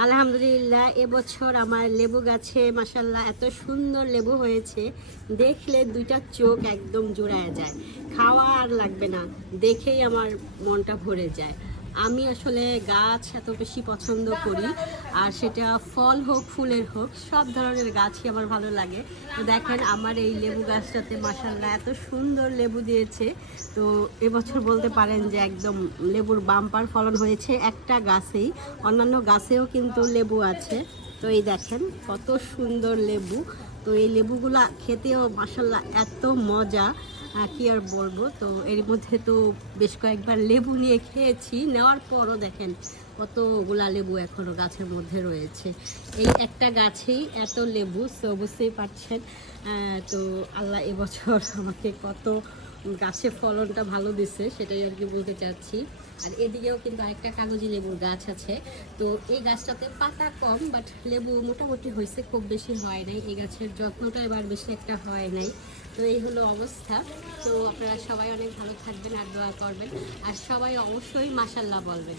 আলহামদুলিল্লাহ, এবছর আমার লেবু গাছে মাসাল্লাহ এত সুন্দর লেবু হয়েছে, দেখলে দুইটা চোখ একদম জোড়ায় যায়। খাওয়া আর লাগবে না, দেখেই আমার মনটা ভরে যায়। আমি আসলে গাছ এত বেশি পছন্দ করি, আর সেটা ফল হোক, ফুলের হোক, সব ধরনের গাছই আমার ভালো লাগে। তো দেখেন আমার এই লেবু গাছটাতে মাসাল্লাহ এত সুন্দর লেবু দিয়েছে। তো এবছর বলতে পারেন যে একদম লেবুর বাম্পার ফলন হয়েছে একটা গাছেই। অন্যান্য গাছেও কিন্তু লেবু আছে। তো এই দেখেন কত সুন্দর লেবু। তো এই লেবুগুলা খেতেও মাসাল্লাহ এত মজা কি আর বলব? তো এর মধ্যে তো বেশ কয়েকবার লেবু নিয়ে খেয়েছি, নেওয়ার পরও দেখেন কতগুলা লেবু এখনও গাছের মধ্যে রয়েছে? এই একটা গাছেই এত লেবু তো বুঝতেই পারছেন তো আল্লাহ এবছর আমাকে কত গাছে ফলনটা ভালো দিচ্ছে সেটাই আর কি বলতে চাচ্ছি। আর এদিকেও কিন্তু আরেকটা কাগজি লেবুর গাছ আছে। তো এই গাছটাতে পাতা কম বাট লেবু মোটামুটি হয়েছে, খুব বেশি হয় নাই। এই গাছের যত্নটা এবার বেশি একটা হয় নাই। তো এই হলো অবস্থা। তো আপনারা সবাই অনেক ভালো থাকবেন আর দোয়া করবেন। আর সবাই অবশ্যই মাসাল্লাহ বলবেন।